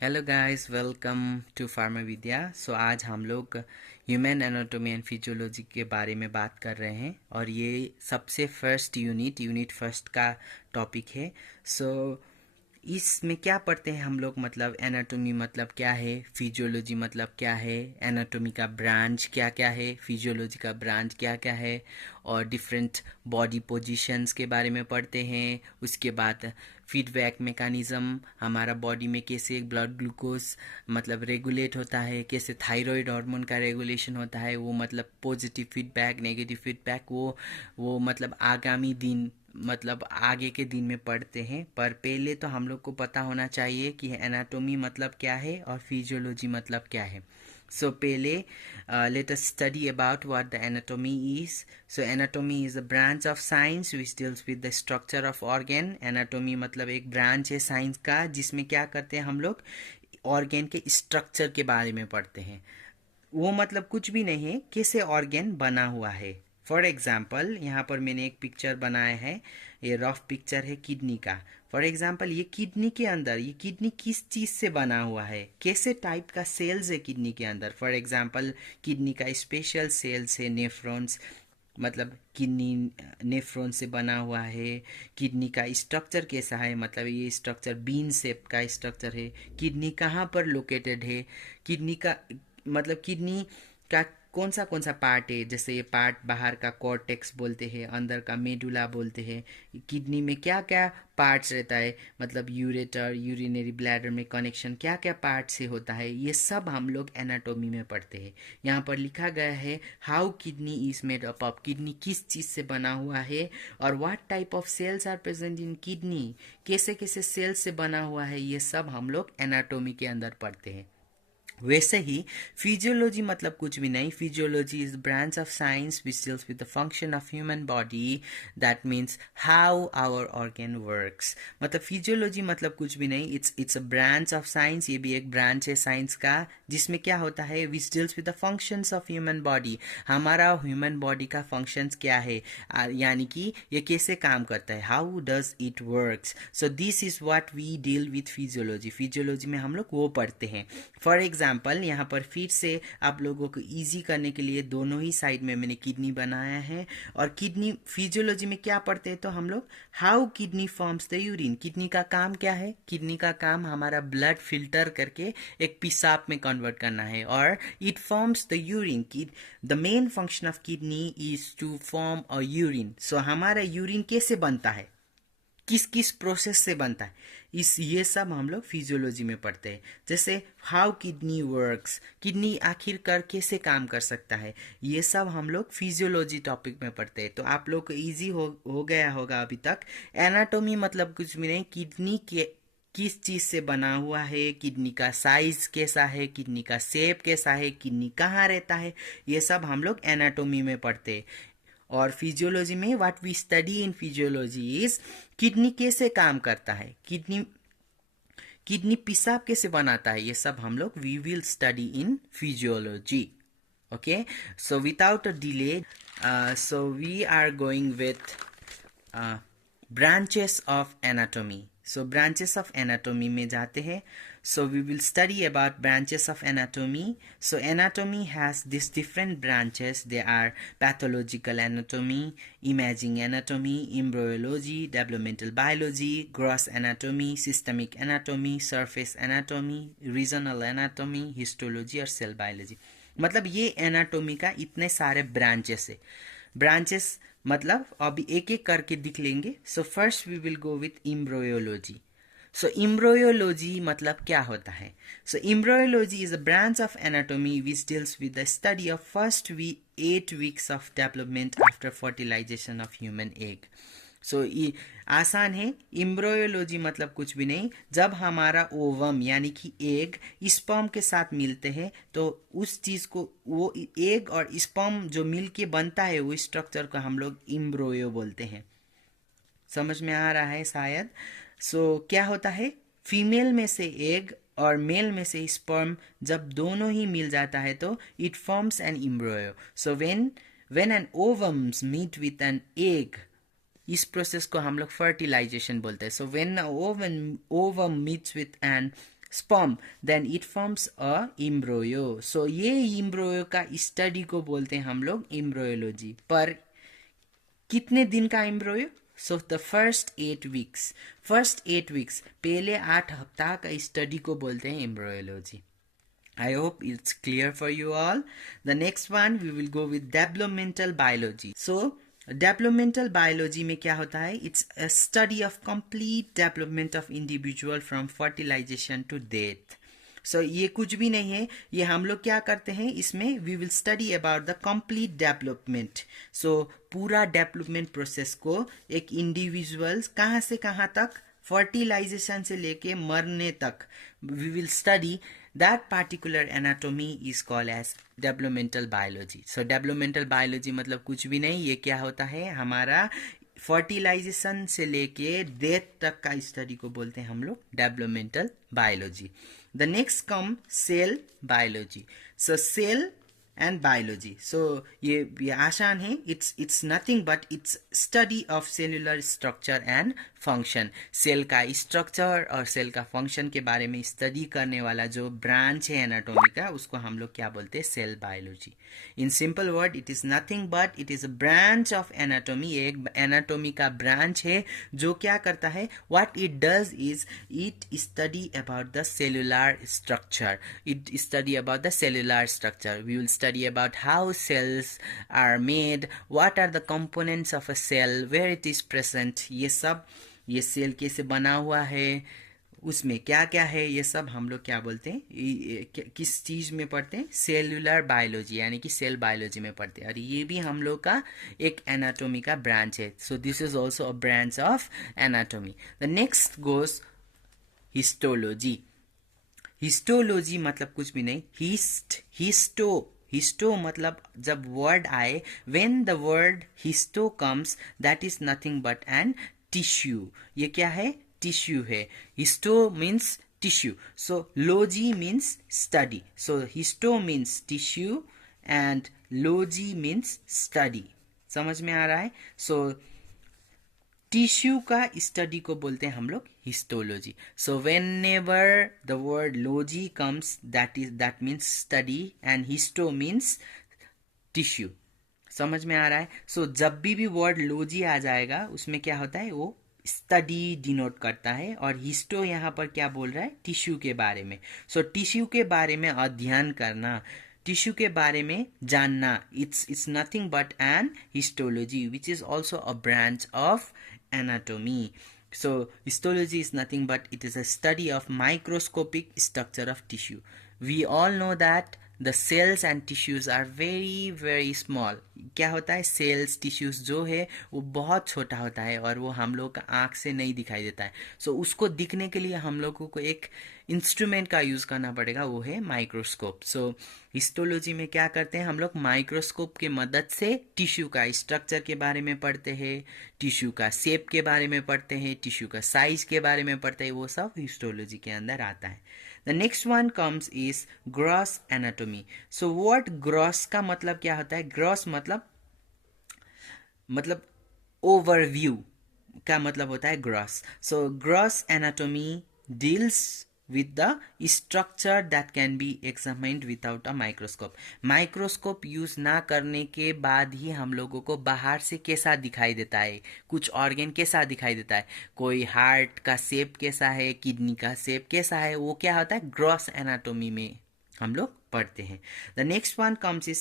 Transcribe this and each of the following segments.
Hello guys, welcome to pharma Vidya. So आज हम लोग ह्यूमन एनाटॉमी एंड फिजियोलॉजी के बारे में बात कर रहे हैं और ये सबसे फर्स्ट यूनिट फर्स्ट का टॉपिक है। सो इसमें क्या पढ़ते हैं हम लोग, मतलब एनाटॉमी मतलब क्या है, फिजियोलॉजी मतलब क्या है, एनाटॉमी का ब्रांच क्या क्या है, फिजियोलॉजी का ब्रांच क्या क्या है, और डिफरेंट बॉडी पोजीशंस के बारे में पढ़ते हैं। उसके बाद फीडबैक मैकेनिज़्म, हमारा बॉडी में कैसे ब्लड ग्लूकोज मतलब रेगुलेट होता है, कैसे थायराइड हार्मोन का रेगुलेशन होता है, वो मतलब पॉजिटिव फीडबैक नेगेटिव फीडबैक वो मतलब आगामी दिन मतलब आगे के दिन में पढ़ते हैं। पर पहले तो हम लोग को पता होना चाहिए कि एनाटॉमी मतलब क्या है और फिजियोलॉजी मतलब क्या है। So पहले let us study about what the anatomy is. So anatomy is a branch of science which deals with the structure of organ. Anatomy मतलब एक ब्रांच है साइंस का जिसमें क्या करते हैं हम लोग, ऑर्गेन के स्ट्रक्चर के बारे में पढ़ते हैं। वो मतलब कुछ भी नहीं है, कैसे ऑर्गेन बना हुआ है। फॉर एग्जाम्पल यहाँ पर मैंने एक पिक्चर बनाया है, ये रफ पिक्चर है किडनी का। फॉर एग्जाम्पल ये किडनी के अंदर, ये किडनी किस चीज़ से बना हुआ है, कैसे टाइप का सेल्स है किडनी के अंदर। फॉर एग्जाम्पल किडनी का स्पेशल सेल्स है नेफ्रॉन्स, मतलब किडनी नेफ्रॉन से बना हुआ है। किडनी का स्ट्रक्चर कैसा है, मतलब ये स्ट्रक्चर बीन शेप का स्ट्रक्चर है। किडनी कहाँ पर लोकेटेड है, किडनी का मतलब किडनी का कौन सा पार्ट है, जैसे ये पार्ट बाहर का कॉर्टेक्स बोलते हैं, अंदर का मेडुला बोलते हैं। किडनी में क्या क्या पार्ट्स रहता है, मतलब यूरेटर, यूरिनरी ब्लैडर में कनेक्शन क्या क्या पार्ट से होता है, ये सब हम लोग एनाटॉमी में पढ़ते हैं। यहाँ पर लिखा गया है how kidney is made up of, kidney किस चीज़ से बना हुआ है, और what type of cells are present in kidney, कैसे कैसे सेल्स से बना हुआ है, ये सब हम लोग एनाटॉमी के अंदर पढ़ते हैं। वैसे ही फिजियोलॉजी मतलब कुछ भी नहीं, physiology is branch of science which deals with the function of human body, that means how our organ works. मतलब फिजियोलॉजी मतलब कुछ भी नहीं, it's a branch of science, ये भी एक ब्रांच है साइंस का, जिसमें क्या होता है, which deals with the functions of human body, हमारा ह्यूमन बॉडी का फंक्शंस क्या है, यानी कि ये कैसे काम करता है, how does it works. So this is what we deal with physiology, physiology में हम लोग वो पढ़ते हैं। फॉर एग्जाम्पल यहाँ पर फिर से आप लोगों को ईजी करने के लिए दोनों ही साइड में मैंने किडनी बनाया है। और किडनी फिजियोलॉजी में क्या पढ़ते हैं तो हम लोग, how kidney forms the urine, kidney का काम क्या है, किडनी का काम हमारा ब्लड फिल्टर करके एक पेशाब में कन्वर्ट करना है, और it forms the urine. The main function of kidney is to form a urine. So हमारा यूरिन कैसे बनता है, किस किस प्रोसेस से बनता है, इस ये सब हम लोग फिजियोलॉजी में पढ़ते हैं। जैसे हाउ किडनी वर्क्स, किडनी आखिरकार कैसे काम कर सकता है, ये सब हम लोग फिजियोलॉजी टॉपिक में पढ़ते हैं। तो आप लोग को ईजी हो गया होगा अभी तक। एनाटॉमी मतलब कुछ भी नहीं, किडनी के किस चीज़ से बना हुआ है, किडनी का साइज कैसा है, किडनी का शेप कैसा है, किडनी कहाँ रहता है, ये सब हम लोग एनाटॉमी में पढ़ते हैं। और फिजियोलॉजी में what we study in physiology is kidney कैसे काम करता है, किडनी किडनी पेशाब कैसे बनाता है, ये सब हम लोग we will study in physiology. Okay, so without a delay, so we are going with branches of anatomy. So branches of anatomy में जाते हैं. So we will study about branches of anatomy. So anatomy has these different branches. They are pathological anatomy, imaging anatomy, embryology, developmental biology, gross anatomy, systemic anatomy, surface anatomy, regional anatomy, histology और cell biology. मतलब ये anatomy का इतने सारे branches है। Branches मतलब अभी एक एक करके दिख लेंगे। So first we will go with embryology. So embryology मतलब क्या होता है, so embryology is a branch of anatomy which deals with the study of first 8 weeks of development after fertilisation of human egg. So ये आसान है। इम्ब्रोयोलॉजी मतलब कुछ भी नहीं, जब हमारा ओवम यानी कि एग स्पर्म के साथ मिलते हैं तो उस चीज़ को, वो एग और स्पर्म जो मिल के बनता है, वो स्ट्रक्चर को हम लोग इम्ब्रोयो बोलते हैं। समझ में आ रहा है शायद। क्या होता है, फीमेल में से एग और मेल में से स्पर्म जब दोनों ही मिल जाता है तो it forms an embryo. So when an ovums meet with an egg, इस प्रोसेस को हम लोग फर्टिलाइजेशन बोलते हैं। So when ovum meets with an sperm, then it forms a embryo. So ये इम्ब्रोयो का स्टडी को बोलते हैं हम लोग इम्ब्रोयोलॉजी। पर कितने दिन का एम्ब्रोयो? सो द फर्स्ट 8 वीक्स, पहले 8 हफ्ता का स्टडी को बोलते हैं एम्ब्रोयोलॉजी। I hope it's clear for you all. The next one we will go with developmental biology. So developmental biology में क्या होता है? It's a study of complete development of individual from fertilization to death. सो ये कुछ भी नहीं है, ये हम लोग क्या करते हैं इसमें, we will study about the complete development. So पूरा डेवलपमेंट प्रोसेस को एक इंडिविजुअल्स कहाँ से कहाँ तक, फर्टिलाइजेशन से लेके मरने तक, we will study that particular anatomy is called as developmental biology. So developmental biology मतलब कुछ भी नहीं, ये क्या होता है, हमारा फर्टिलाइजेशन से लेके डेथ तक का स्टडी को बोलते हैं हम लोग developmental biology. The next come cell biology. So cell and biology. So ये आसान है, it's nothing but it's study of cellular structure and function. Cell का स्ट्रक्चर और सेल का फंक्शन के बारे में स्टडी करने वाला जो ब्रांच है एनाटॉमी का, उसको हम लोग क्या बोलते हैं, cell biology. In simple word it is nothing but it is a branch of anatomy. एक एनाटॉमी का ब्रांच है जो क्या करता है, what it does is it study about the cellular structure. It study about the cellular structure. We will study about how cells are made, what are the components of a cell, where it is present, ये सब, ये cell कैसे बना हुआ है, उसमें क्या क्या है, ये सब हम लोग क्या बोलते हैं, किस चीज़ में पढ़ते हैं, सेलुलर बायोलॉजी यानी कि सेल बायोलॉजी में पढ़ते हैं। और ये भी हम लोग का एक एनाटॉमी का ब्रांच है। So this is also a branch of anatomy. The next goes histology. Histology मतलब कुछ भी नहीं, हिस्टो मतलब जब वर्ड आए, when the word histo comes, that is nothing but an tissue. ये क्या है, टिश्यू है। Histo means tissue, so logy means study. So histo means tissue and logy means study. समझ में आ रहा है? सो टिश्यू का स्टडी को बोलते हैं हम लोग histology. So whenever the word logy comes, that means study and histo means tissue. समझ में आ रहा है? सो जब भी वर्ड लोजी आ जाएगा उसमें क्या होता है, वो स्टडी डिनोट करता है। और हिस्टो यहाँ पर क्या बोल रहा है, टिश्यू के बारे में। सो टिश्यू के बारे में अध्ययन करना, टिश्यू के बारे में जानना, it's nothing but an histology which is also a branch of anatomy. So histology is nothing but it is a study of microscopic structure of tissue. We all know that the cells and tissues are very very small. क्या होता है, sales tissues जो है वो बहुत छोटा होता है और वो हम लोग का आँख से नहीं दिखाई देता है। सो उसको दिखने के लिए हम लोगों को एक इंस्ट्रूमेंट का यूज़ करना पड़ेगा, वो है माइक्रोस्कोप। सो हिस्टोलॉजी में क्या करते हैं हम लोग, माइक्रोस्कोप के मदद से टिश्यू का स्ट्रक्चर के बारे में पढ़ते हैं, टिश्यू का शेप के बारे में पढ़ते हैं, टिश्यू का साइज के बारे में पढ़ते हैं, वो सब हिस्टोलॉजी के अंदर आता है। The next one comes is gross anatomy. So what gross का मतलब क्या होता है, gross मतलब overview का मतलब होता है gross. So gross anatomy deals with the structure that can be examined without a microscope. Microscope use ना करने के बाद ही हम लोगों को बाहर से कैसा दिखाई देता है, कुछ ऑर्गन कैसा दिखाई देता है, कोई हार्ट का शेप कैसा है, किडनी का शेप कैसा है, वो क्या होता है, ग्रॉस एनाटॉमी में हम लोग पढ़ते हैं। The next one comes is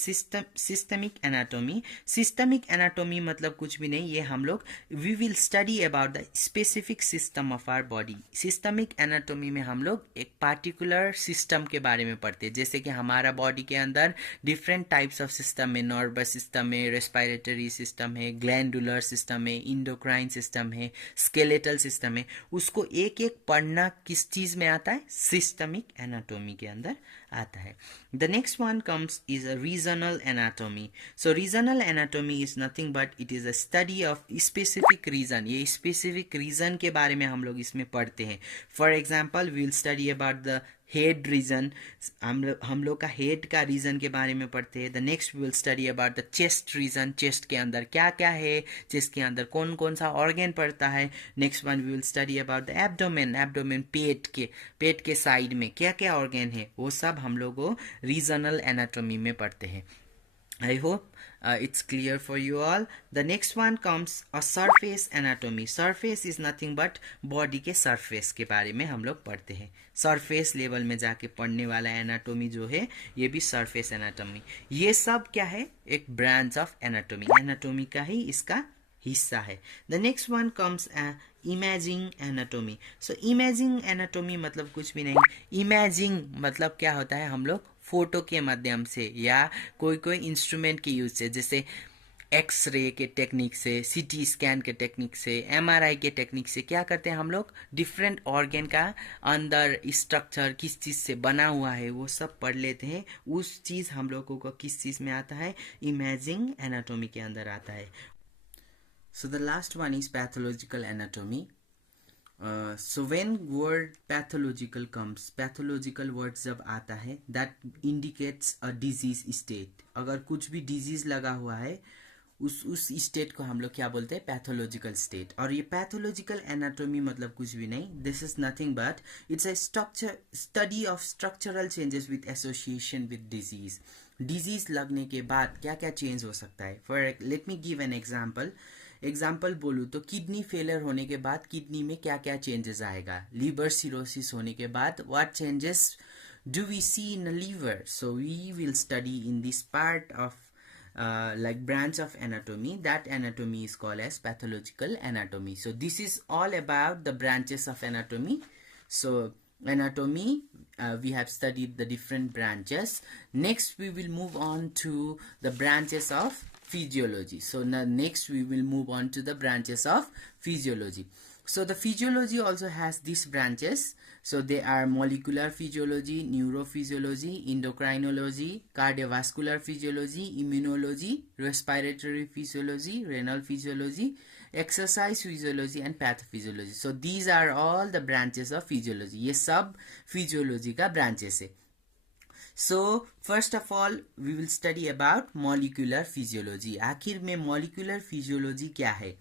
systemic anatomy. Systemic anatomy मतलब कुछ भी नहीं, ये हम लोग we will study about the specific system of our body. Systemic anatomy में हम लोग एक पार्टिकुलर सिस्टम के बारे में पढ़ते हैं, जैसे कि हमारा बॉडी के अंदर डिफरेंट टाइप्स ऑफ सिस्टम है, नर्वस सिस्टम है, रेस्पिरेटरी सिस्टम है, ग्लैंडुलर सिस्टम है, इंडोक्राइन सिस्टम है, स्केलेटल सिस्टम है, उसको एक एक पढ़ना किस चीज़ में आता है, सिस्टमिक एनाटॉमी के अंदर आता है। The next one comes is a regional anatomy. So regional anatomy is nothing but it is a study of specific region. ये specific region के बारे में हम लोग इसमें पढ़ते हैं। For example, we will study about the head region, हम लोग का हेड का रीजन के बारे में पढ़ते हैं. The next we will study about the chest region, chest के अंदर क्या क्या है, चेस्ट के अंदर कौन कौन सा ऑर्गन पड़ता है. Next one we will study about the abdomen, abdomen पेट के साइड में क्या क्या ऑर्गन है, वो सब हम लोग रीजनल एनाटॉमी में पढ़ते हैं. I hope it's clear for you all. The next one comes a surface anatomy. Surface is nothing but body के surface के बारे में हम लोग पढ़ते हैं. surface level में जाके पढ़ने वाला anatomy जो है ये भी surface anatomy. ये सब क्या है, एक branch of anatomy. anatomy का ही इसका हिस्सा है. The next one comes imaging anatomy. So imaging anatomy मतलब कुछ भी नहीं. इमेजिंग मतलब क्या होता है, हम लोग फोटो के माध्यम से या कोई कोई इंस्ट्रूमेंट के यूज से, जैसे एक्सरे के टेक्निक से, सीटी स्कैन के टेक्निक से, एमआरआई के टेक्निक से क्या करते हैं हम लोग, डिफरेंट ऑर्गन का अंदर स्ट्रक्चर किस चीज़ से बना हुआ है वो सब पढ़ लेते हैं. उस चीज़ हम लोगों को किस चीज़ में आता है, इमेजिंग एनाटोमी के अंदर आता है. So the last one is pathological anatomy. So when word pathological comes, pathological word जब आता है, that indicates a disease state. अगर कुछ भी disease लगा हुआ है उस स्टेट को हम लोग क्या बोलते हैं, पैथोलॉजिकल स्टेट. और ये पैथोलॉजिकल एनाटॉमी मतलब कुछ भी नहीं, this is nothing but it's a study of structural changes with association with disease. Disease लगने के बाद क्या क्या चेंज हो सकता है. For let me give an example बोलूँ तो किडनी फेलियर होने के बाद किडनी में क्या क्या चेंजेस आएगा. लीवर सिरोसिस होने के बाद what changes do we see in the liver. So we will study in this part of like branch of anatomy. That anatomy is called as pathological anatomy. So this is all about the branches of anatomy. So anatomy, we have studied the different branches. Next we will move on to the branches of physiology. So now next we will move on to the branches of physiology. So the physiology also has these branches. So they are molecular physiology, neurophysiology, endocrinology, cardiovascular physiology, immunology, respiratory physiology, renal physiology, exercise physiology and pathophysiology. So these are all the branches of physiology. ये सब physiology का branches है. So first of all we will study about molecular physiology. आखिर में molecular physiology क्या है.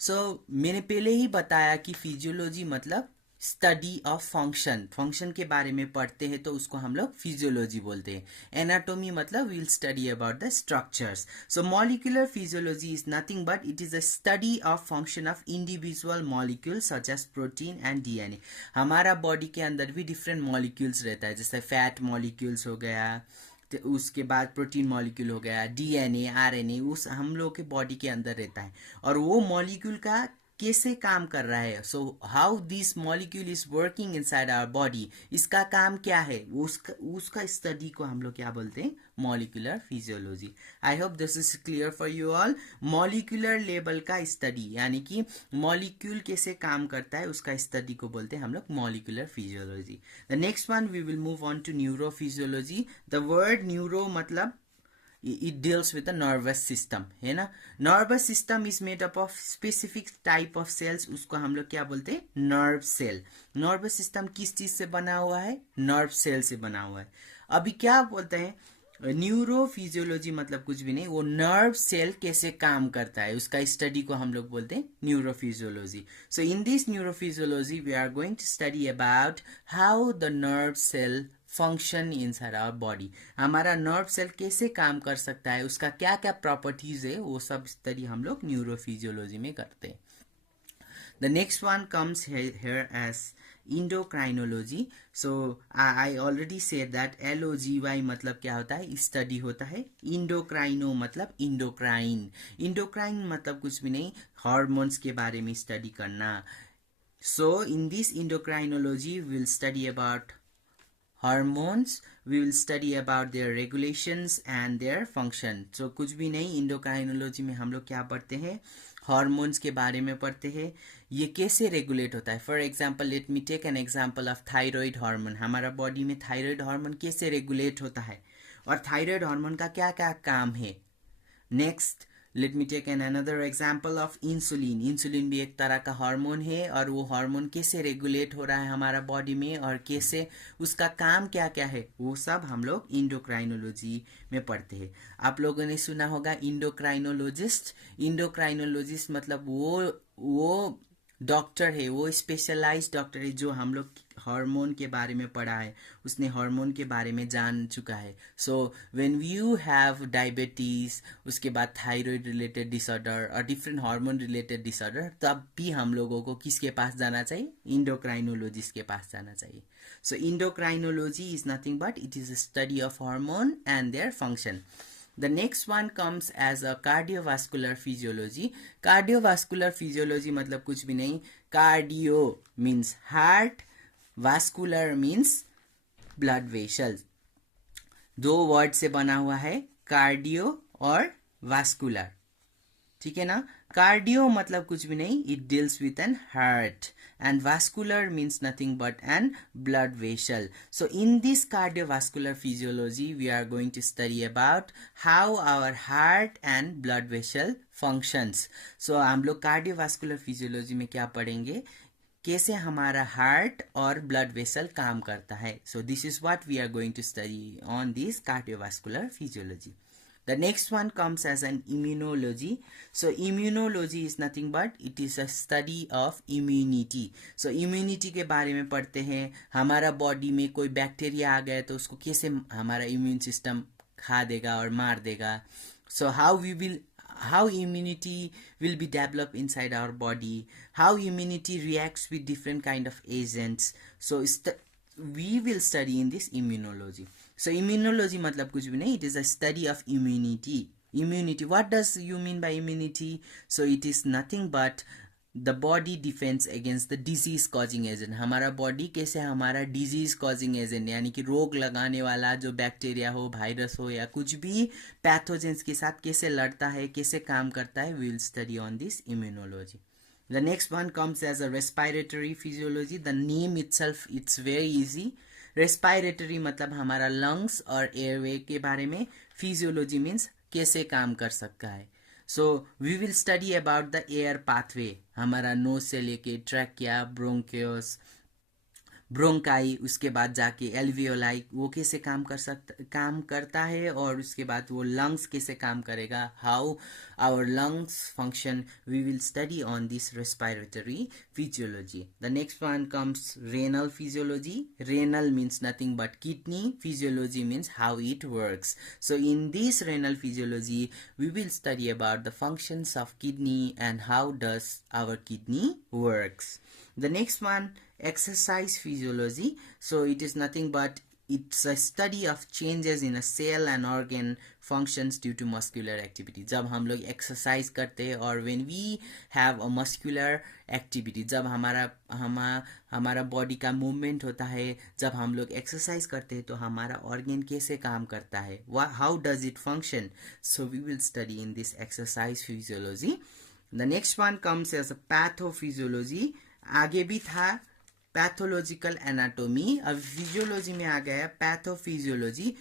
मैंने पहले ही बताया कि फिजियोलॉजी मतलब स्टडी ऑफ फंक्शन के बारे में पढ़ते हैं तो उसको हम लोग फिजियोलॉजी बोलते हैं. एनाटॉमी मतलब we will study about the structures. So molecular physiology is nothing but it is a study of function of individual molecules such as protein and DNA. हमारा बॉडी के अंदर भी डिफरेंट मॉलिक्यूल्स रहता है, जैसे फैट मॉलिक्यूल्स हो गया, तो उसके बाद प्रोटीन मॉलिक्यूल हो गया, डीएनए, आरएनए, उस हम लोग के बॉडी के अंदर रहता है. और वो मॉलिक्यूल का कैसे काम कर रहा है, so how this molecule is working inside our body, इसका काम क्या है, उसका स्टडी को हम लोग क्या बोलते हैं, molecular physiology. I hope this is clear for you all. Molecular level का स्टडी यानी कि मॉलिक्यूल कैसे काम करता है उसका स्टडी को बोलते हैं हम लोग molecular physiology. The next one we will move on to neurophysiology. The word neuro मतलब it deals with the nervous system, है ना. nervous system is made up of specific type of cells. उसको हम लोग क्या बोलते हैं, नर्व सेल. nervous system किस चीज से बना हुआ है, नर्व सेल से बना हुआ है. अभी क्या बोलते हैं, न्यूरोफिजियोलॉजी मतलब कुछ भी नहीं, वो नर्व सेल कैसे काम करता है उसका स्टडी को हम लोग बोलते हैं neurophysiology. So in this neurophysiology we are going to study about how the nerve cell function inside our body. हमारा नर्व सेल कैसे काम कर सकता है, उसका क्या क्या प्रॉपर्टीज है, वो सब स्टडी हम लोग न्यूरोफिजियोलॉजी में करते हैं. The next one comes here as endocrinology. So I already said that LOGY मतलब क्या होता है, स्टडी होता है. इंडोक्राइनो मतलब इंडोक्राइन. इंडोक्राइन मतलब कुछ भी नहीं, हार्मोन्स के बारे में स्टडी करना. So in this endocrinology we will study about hormones, we will study about their regulations and their function. So कुछ भी नहीं, इंडोक्राइनोलॉजी में हम लोग क्या पढ़ते हैं, हार्मोन्स के बारे में पढ़ते हैं, ये कैसे रेगुलेट होता है. For example let me take an example of thyroid hormone. हमारा बॉडी में थायराइड हार्मोन कैसे रेगुलेट होता है और थायराइड हार्मोन का क्या क्या काम है. Next let me take an another example of insulin. Insulin भी एक तरह का हार्मोन है, और वो हार्मोन कैसे रेगुलेट हो रहा है हमारा बॉडी में और कैसे उसका काम क्या क्या है, वो सब हम लोग इंडोक्राइनोलॉजी में पढ़ते हैं. आप लोगों ने सुना होगा इंडोक्राइनोलॉजिस्ट. इंडोक्राइनोलॉजिस्ट मतलब वो डॉक्टर है, वो स्पेशलाइज्ड डॉक्टर है जो हम लोग हार्मोन के बारे में पढ़ा है, उसने हार्मोन के बारे में जान चुका है. So when you have diabetes, उसके बाद थायराइड रिलेटेड डिसऑर्डर और डिफरेंट हार्मोन रिलेटेड डिसऑर्डर, तब भी हम लोगों को किसके पास जाना चाहिए? इंडोक्राइनोलॉजिस्ट के पास जाना चाहिए. So endocrinology is nothing but it is a study of hormone and their function. The next one comes as a cardiovascular physiology. Cardiovascular physiology मतलब कुछ भी नहीं. Cardio means heart, vascular means blood vessels. दो word से बना हुआ है, cardio और वास्कुलर. ठीक है ना. कार्डियो मतलब कुछ भी नहीं, it deals with an heart, and vascular means nothing but an blood vessel. So in this cardiovascular physiology we are going to study about how our heart and blood vessel functions. So हम लोग cardiovascular physiology में क्या पढ़ेंगे? कैसे हमारा heart और blood vessel काम करता है. So this is what we are going to study on this cardiovascular physiology. The next one comes as an immunology. So immunology is nothing but it is a study of immunity. So immunity के बारे में पढ़ते हैं. हमारा body में कोई bacteria आ गया तो उसको कैसे हमारा इम्यून सिस्टम खा देगा और मार देगा. So how immunity will be developed inside our body, how immunity reacts with different kind of agents. So we will study in this immunology. So immunology मतलब कुछ भी नहीं, it is a study of immunity. Immunity, what does you mean by immunity? So it is nothing but the body defense against the disease causing agent. हमारा body कैसे हमारा disease causing agent यानी कि रोग लगाने वाला जो बैक्टीरिया हो, वायरस हो या कुछ भी पैथोजेंस के साथ कैसे लड़ता है, कैसे काम करता है, we will study on this immunology. The next one comes as a respiratory physiology. The name itself, it's very easy. Respiratory मतलब हमारा lungs और airway के बारे में. Physiology means कैसे काम कर सकता है. So we will study about the air pathway. हमारा nose से लेके trachea, bronchus, ब्रोंकाई, उसके बाद जाके एल्वियोलाई, वो कैसे काम करता है, और उसके बाद वो लंग्स कैसे काम करेगा, how our lungs function, we will study on this respiratory physiology. The next one comes renal physiology. Renal means nothing but kidney, physiology means how it works. So in this renal physiology we will study about the functions of kidney and how does our kidney works. The next one, exercise physiology. So it is nothing but it's a study of changes in a cell and organ functions due to muscular activity. जब हम लोग exercise करते हैं और when we have a muscular activity, जब हमारा body का movement होता है, जब हम लोग exercise करते हैं तो हमारा organ कैसे काम करता है, how does it function. So we will study in this exercise physiology. The next one comes as a pathophysiology. आगे भी था पैथोलॉजिकल एनाटोमी, अब फिजियोलॉजी में आ गया pathophysiology.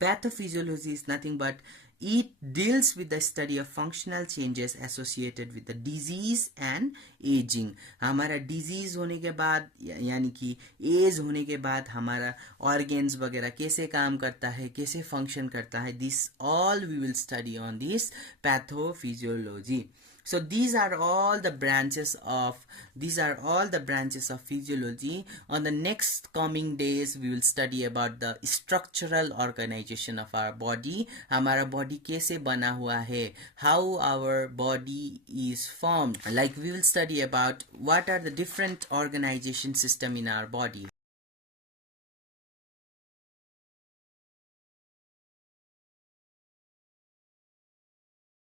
Pathophysiology is nothing but it deals with the study of functional changes associated with the disease and aging. हमारा disease होने के बाद यानी कि एज होने के बाद हमारा organs वगैरह कैसे काम करता है, कैसे function करता है, this all we will study on this pathophysiology. So these are all the branches of physiology. On the next coming days we will study about the structural organization of our body. हमारा body कैसे बना हुआ है, how our body is formed. Like we will study about what are the different organization system in our body.